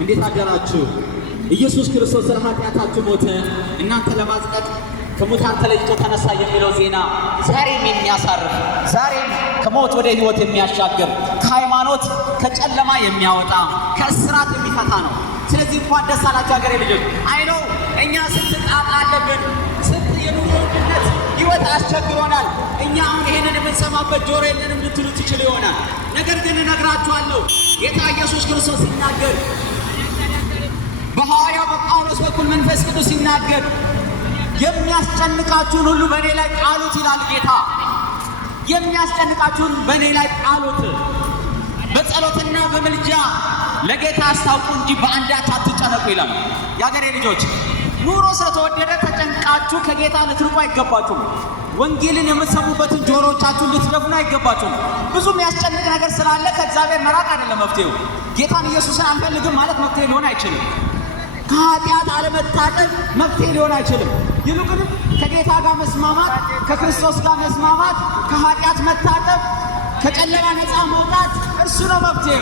እንዴት አደራችሁ? ኢየሱስ ክርስቶስ ስለ ኃጢአታችሁ ሞተ፣ እናንተ ለማጽደቅ ከሙታን ተለይቶ ተነሳ የሚለው ዜና ዛሬም የሚያሳርፍ፣ ዛሬም ከሞት ወደ ሕይወት የሚያሻግር፣ ከሃይማኖት ከጨለማ የሚያወጣ፣ ከእስራት የሚፈታ ነው። ስለዚህ እንኳን ደስ አላችሁ ሀገሬ ልጆች። አይኖ እኛ ስትጣጣ አለብን፣ ስንት የኑሮ ውድነት ሕይወት አስቸግሮናል። እኛ አሁን ይሄንን የምንሰማበት ጆሮ የለንም ልትሉ ትችሉ ይሆናል። ነገር ግን እነግራችኋለሁ ጌታ ኢየሱስ ክርስቶስ ሲናገር በሐዋርያው በጳውሎስ በኩል መንፈስ ቅዱስ ሲናገር የሚያስጨንቃችሁን ሁሉ በእኔ ላይ ጣሉት ይላል ጌታ። የሚያስጨንቃችሁን በእኔ ላይ ጣሉት፣ በጸሎትና በምልጃ ለጌታ አስታውቁ እንጂ በአንዳች አትጨነቁ ይላል። የአገሬ ልጆች ኑሮ ስለተወደደ ተጨንቃችሁ ከጌታ ልትርቁ አይገባችሁም። ወንጌልን የምትሰሙበትን ጆሮቻችሁን ልትደፍኑ አይገባችሁም። ብዙ የሚያስጨንቅ ነገር ስላለ ከእግዚአብሔር መራቅ አይደለም መፍትሄው። ጌታን ኢየሱስን አንፈልግም ማለት መፍትሄ ሊሆን አይችልም። ከኃጢአት አለመታቀብ መፍትሄ ሊሆን አይችልም። ይልቁንም ከጌታ ጋር መስማማት፣ ከክርስቶስ ጋር መስማማት፣ ከኃጢአት መታቀብ፣ ከጨለማ ነፃ መውጣት እርሱ ነው መፍትሄ።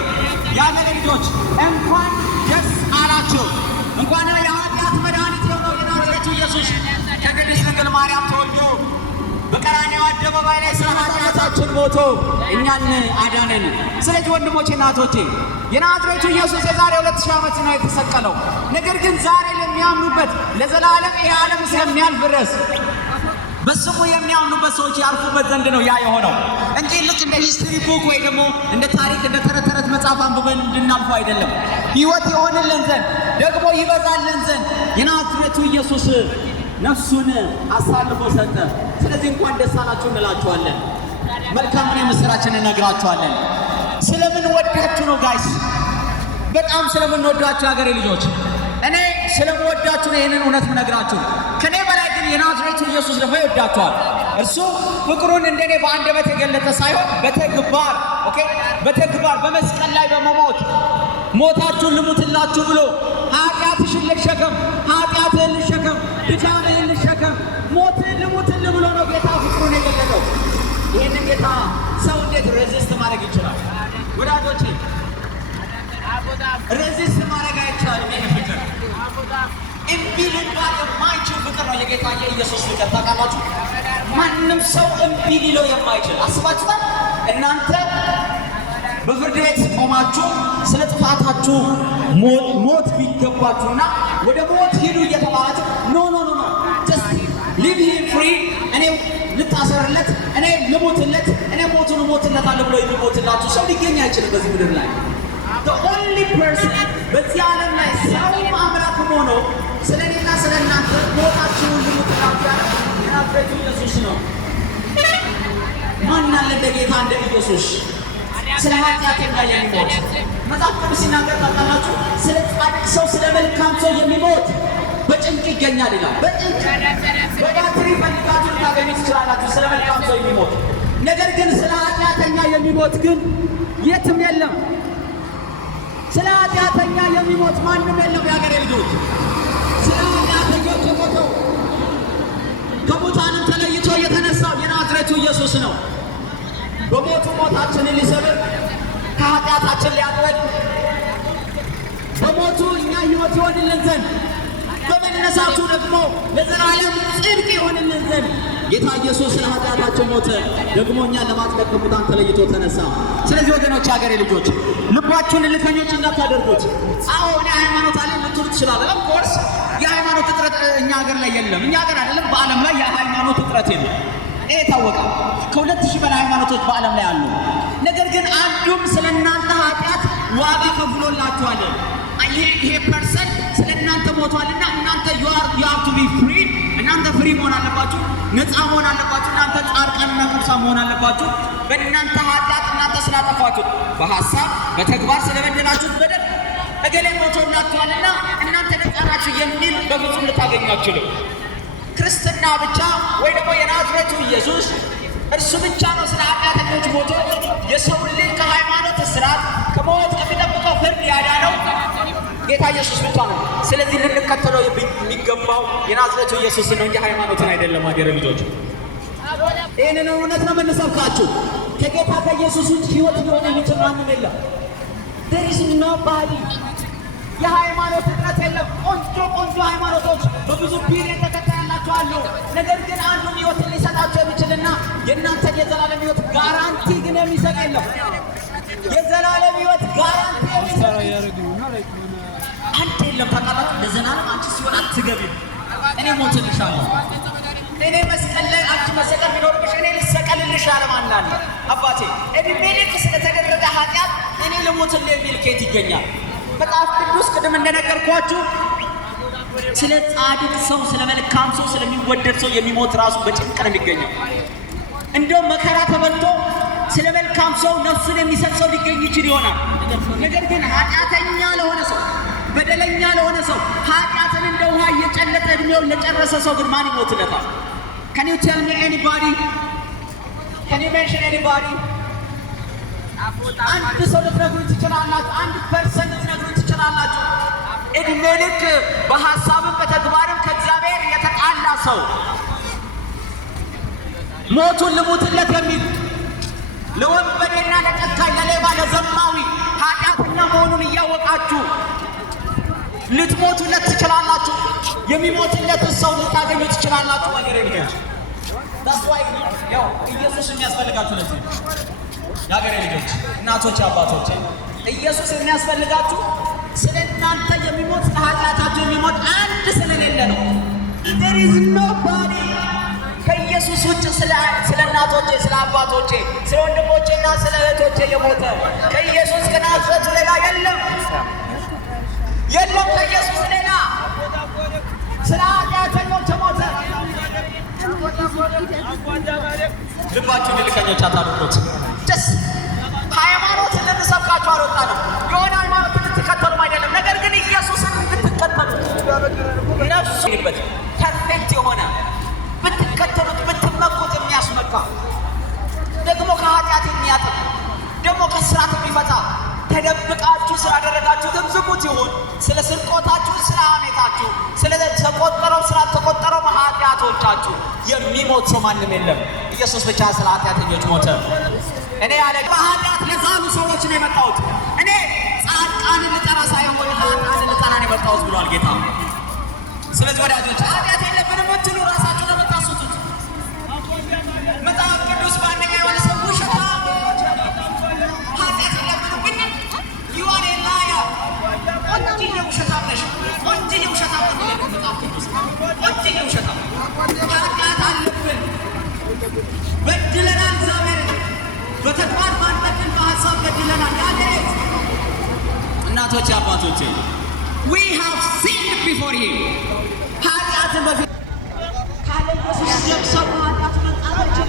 የአገሬ ልጆች እንኳን ደስ አላችሁ። እንኳን የኃጢአት መድኃኒት የሆነው የናዝሬቱ ኢየሱስ ከቅድስት ድንግል ማርያም ተወልዶ በቀራንዮ አደባባይ ላይ ስለ ኃጢአታችን ሞቶ እኛን አዳነን። ስለዚህ ወንድሞቼ እና እህቶቼ የናዝሬቱ ኢየሱስ የዛሬ 2000 ዓመት ነው የተሰቀለው። ነገር ግን ዛሬ ለሚያምኑበት ለዘላለም ይህ ዓለም እስከሚያልፍ ድረስ በስሙ የሚያምኑበት ሰዎች ያርፉበት ዘንድ ነው ያ የሆነው እንጂ ልክ እንደ ሂስትሪ ቡክ ወይ ደግሞ እንደ ታሪክ እንደ ተረት መጽሐፍ አንብበን እንድናልፉ አይደለም። ሕይወት የሆንልን ዘንድ ደግሞ ይበዛልን ዘንድ የናዝሬቱ ኢየሱስ ነፍሱን አሳልፎ ሰጠ። ስለዚህ እንኳን ደስ አላችሁ እንላችኋለን። መልካሙን የምስራችን እነግራችኋለን። ስለምን ወዳችሁ ነው ጋይስ? በጣም ስለምን ወዳችሁ ሀገሬ ልጆች። እኔ ስለምወዳችሁ ነው ይህንን እውነት ምነግራችሁ። ከኔ በላይ ግን የናዝሬቱ ኢየሱስ ደግሞ ይወዳችኋል። እርሱ ፍቅሩን እንደኔ በአንደበት የገለጠ ሳይሆን በተግባር በተግባር በመስቀል ላይ በመሞት ሞታችሁን ልሙትላችሁ ብሎ ኃጢአትሽን ልሸከም፣ ኃጢአትህን ልሸከም፣ ድካምህን ልሸከም፣ ሞትህን ልሙትልህ ብሎ ነው ጌታ ፍቅሩን የገለጠው። ይህንን ጌታ ሰው እንዴት ሬዚስት ማድረግ ይችላል? ወዳጆቼ ሬዚስት ማድረግ አይቻልም። ይህ ፍቅር እምቢ ሊባል የማይችል ፍቅር ነው የጌታ የኢየሱስ ፍቅር። ታውቃላችሁ፣ ማንም ሰው እምቢ ሊለው የማይችል አስባችኋል? እናንተ በፍርድ ቤት ቆማችሁ ስለ ጥፋታችሁ ሞት ቢገባችሁና ወደ ሞት ሂዱ እየተባላችሁ ኖ ጀስት ሊቭ ሂም ፍሪ፣ እኔ ልታሰርለት፣ እኔ ልሞትለት፣ እኔ ሞቱን እሞትለታለሁ ብሎ የሚሞትላችሁ ሰው ሊገኝ አይችልም በዚህ ምድር ላይ። the only person በዚህ ዓለም ላይ ሰው አምላክም ሆኖ ስለ እኔና ስለ እናንተ ሞታችሁን ልሞትላችሁ ያለ የናዝሬቱ ኢየሱስ ነው። ማን አለ እንደ ጌታ እንደ ኢየሱስ? ስለ ኃጢአተኛ የሚሞት መጽሐፍ ቅዱስ ሲናገር ታውቃላችሁ፣ ስለ ጻድቅ ሰው ስለ መልካም ሰው የሚሞት በጭንቅ ይገኛል ይላል። በጭንቅ በባትሪ ፈልጋችሁ ልታገኙ ትችላላችሁ ስለ መልካም ሰው የሚሞት። ነገር ግን ስለ ኃጢአተኛ የሚሞት ግን የትም የለም። ስለ ኃጢአተኛ የሚሞት ማንም የለም። የአገሬ ልጆች ስለ ኃጢአተኞች የሞተው ከሙታንም ተለይቶ የተነሳው የናዝሬቱ ኢየሱስ ነው። በሞቱ ሞታችንን ሊሰብር ከኃጢአታችን ሊያጥበን በሞቱ እኛ ሕይወት ይሆንልን ዘንድ በመነሳቱ ደግሞ ለዘላለም ጽድቅ ይሆንልን ዘንድ ጌታ ኢየሱስ ስለ ኃጢአታችን ሞተ፣ ደግሞ እኛን ለማጽደቅ ከሙታን ተለይቶ ተነሳ። ስለዚህ ወገኖች፣ ሀገሬ ልጆች ልባችሁን እልከኞች እንዳታደርጉት። አዎ እኔ ሃይማኖት አለኝ ልትሉ ትችላለ። ኦፍኮርስ የሃይማኖት እጥረት እኛ ሀገር ላይ የለም። እኛ ሀገር አይደለም በዓለም ላይ የሃይማኖት እጥረት የለም። ይሄ ታወቀ። ከ2000 በላይ ሃይማኖቶች በዓለም ላይ አሉ። ነገር ግን አንዱም ስለ እናንተ ኃጢአት ዋጋ ከፍሎላችኋል። ይሄ ፐርሰን ስለ እናንተ ሞቷልና እናንተ you have to be free። እናንተ ፍሪ መሆን አለባችሁ፣ ነፃ መሆን አለባችሁ። እናንተ ጻድቃንና ቅዱሳን መሆን አለባችሁ። በእናንተ ኃጢአት እናንተ ስላጠፋችሁት በሐሳብ በተግባር ስለበደላችሁት በደል እገሌ ሞቶላችኋልና እናንተ ነፃ ናችሁ የሚል በፍጹም ልታገኙ አትችሉም። ክርስትና ብቻ ወይ ደግሞ የናዝሬቱ ኢየሱስ እርሱ ብቻ ነው ስለ ኃጢአተኞች ሞቶ የሰው ልጅ ከሃይማኖት እስራት ከሞት ከሚጠብቀው ፍርድ ያዳነው ጌታ ኢየሱስ ብቻ ነው። ስለዚህ ልንከተለው የሚገባው የናዝሬቱ ኢየሱስ ነው እንጂ ሃይማኖትን አይደለም። አገሬ ልጆች ይህንን እውነት ነው የምንሰብካችሁ። ከጌታ ከኢየሱስ ውጭ ሕይወት ሊሆን የሚችል ማንም የለም። there is nobody። ብዙ ቢሊዮን ተከታይ ያላችሁ አሉ። ነገር ግን አንዱን ሕይወት ሊሰጣችሁ የሚችልና የእናንተን የዘላለም ሕይወት ጋራንቲ ግን የሚሰጥ የለም። የዘላለም ሕይወት ጋራንቲ የሚሰጥ አንድ የለም። ታውቃላችሁ፣ ለዘላለም አንቺ ሲሆን አትገቢም። እኔ ሞትልሻለሁ። እኔ መስቀል ላይ አንቺ መሰቀል ቢኖርብሽ እኔ ልሰቀልልሽ አለ ማን አለ? አባቴ። እድሜ ልክ ስለተደረገ ኃጢአት እኔ ልሞትልህ የሚል ከየት ይገኛል? መጽሐፍ ቅዱስ ቅድም እንደነገርኳችሁ ስለ ጻድቅ ሰው፣ ስለ መልካም ሰው፣ ስለሚወደድ ሰው የሚሞት ራሱ በጭንቅ ነው የሚገኘው። እንደውም መከራ ተበልቶ ስለ መልካም ሰው ነፍሱን የሚሰጥ ሰው ሊገኝ ይችል ይሆናል። ነገር ግን ኃጢአተኛ ለሆነ ሰው፣ በደለኛ ለሆነ ሰው፣ ኃጢአትን እንደ ውሃ እየጨለጠ እድሜውን ለጨረሰ ሰው ግን ማን ይሞትለታል? Can you tell me anybody? Can you mention anybody? አንድ ሰው ልትነግሩኝ ትችላላችሁ? አንድ ፐርሰንት ልትነግሩኝ ትችላላችሁ? እድሜ ልክ በሐሳብም በተግባርም ከእግዚአብሔር የተጣላ ሰው ሞቱን ልሙትለት የሚል ለወንበዴና ለጨካኝ ለሌባ ለዘማዊ ኃጢአተኛ መሆኑን እያወቃችሁ ልትሞቱለት ትችላላችሁ። የሚሞትለት ሰው ልታገኙ ትችላላችሁ። ነገር ልጆች ታስዋይ ያው ኢየሱስ የሚያስፈልጋችሁ ለዚህ የሀገሬ ልጆች፣ እናቶች፣ አባቶች ኢየሱስ የሚያስፈልጋችሁ ስለ እናንተ የሚሞት ለኃጢአታችሁ የሚሞት አንድ ስለሌለ ነው። there is nobody ከኢየሱስ ውጭ ስለ እናቶቼ፣ ስለ አባቶቼ፣ ስለ ወንድሞቼና ስለ እህቶቼ የሞተ ከኢየሱስ ከናዝሬቱ ሌላ የለም። የለም ከኢየሱስ ሌላ። ስለ ኃጢአተኞች ሞተ። ልባችሁን ልከኞች አታድርጉት። ደስ ሃይማኖትን ልንሰብካችሁ አልወጣንም። የሆነ ሃይማኖትን ልትከተሉም አይደለም። ነገር ግን ኢየሱስን ብትከተሉ ነፍሱ ይበት ፐርፌክት የሆነ ብትከተሉት ብትመኩት የሚያስመካ ደግሞ ከኃጢአት የሚያጥብ ደግሞ ከስራት የሚፈታ ተደብቃችሁ ስላደረጋችሁትም ዝሙት ይሁን ስለ ስርቆታችሁ፣ ስለ ሐሜታችሁ፣ ስለ ተቆጠረው ስላልተቆጠረው ኃጢአቶቻችሁ የሚሞት ሰው ማንም የለም። ኢየሱስ ብቻ ስለ ኃጢአተኞች ሞተ። እኔ ያለ በኃጢአት ለዛሉ ሰዎች ነው የመጣሁት። እኔ ጻድቃንን ልጠራ ሳይሆን ኃጥአንን ልጠራ ነው የመጣሁት ብሏል ጌታ። ስለዚህ ወዳጆች ኃጢአት የለብንም ብትሉ ራሳችሁን ነው የምታስቱት። መጽሐፍ ቅዱስ በአንደኛ ዮሐንስ ውሸታም ኃጢአት የለብንም ግን ይዋኔ ላያ ወንጀል ውሸታም ነሽ፣ ወንጀል ውሸታም ነው መጽሐፍ ቅዱስ። ወንጀል ውሸታም ኃጢአት አለብን፣ በድለናል፣ እግዚአብሔርን በተግባር ባንበድል በሀሳብ በድለናል። ያለ እናቶች አባቶች we have sinned before him ኃጢአትን በፊት ካለ ኢየሱስ ለብሰው ኃጢአትን መጣላቸው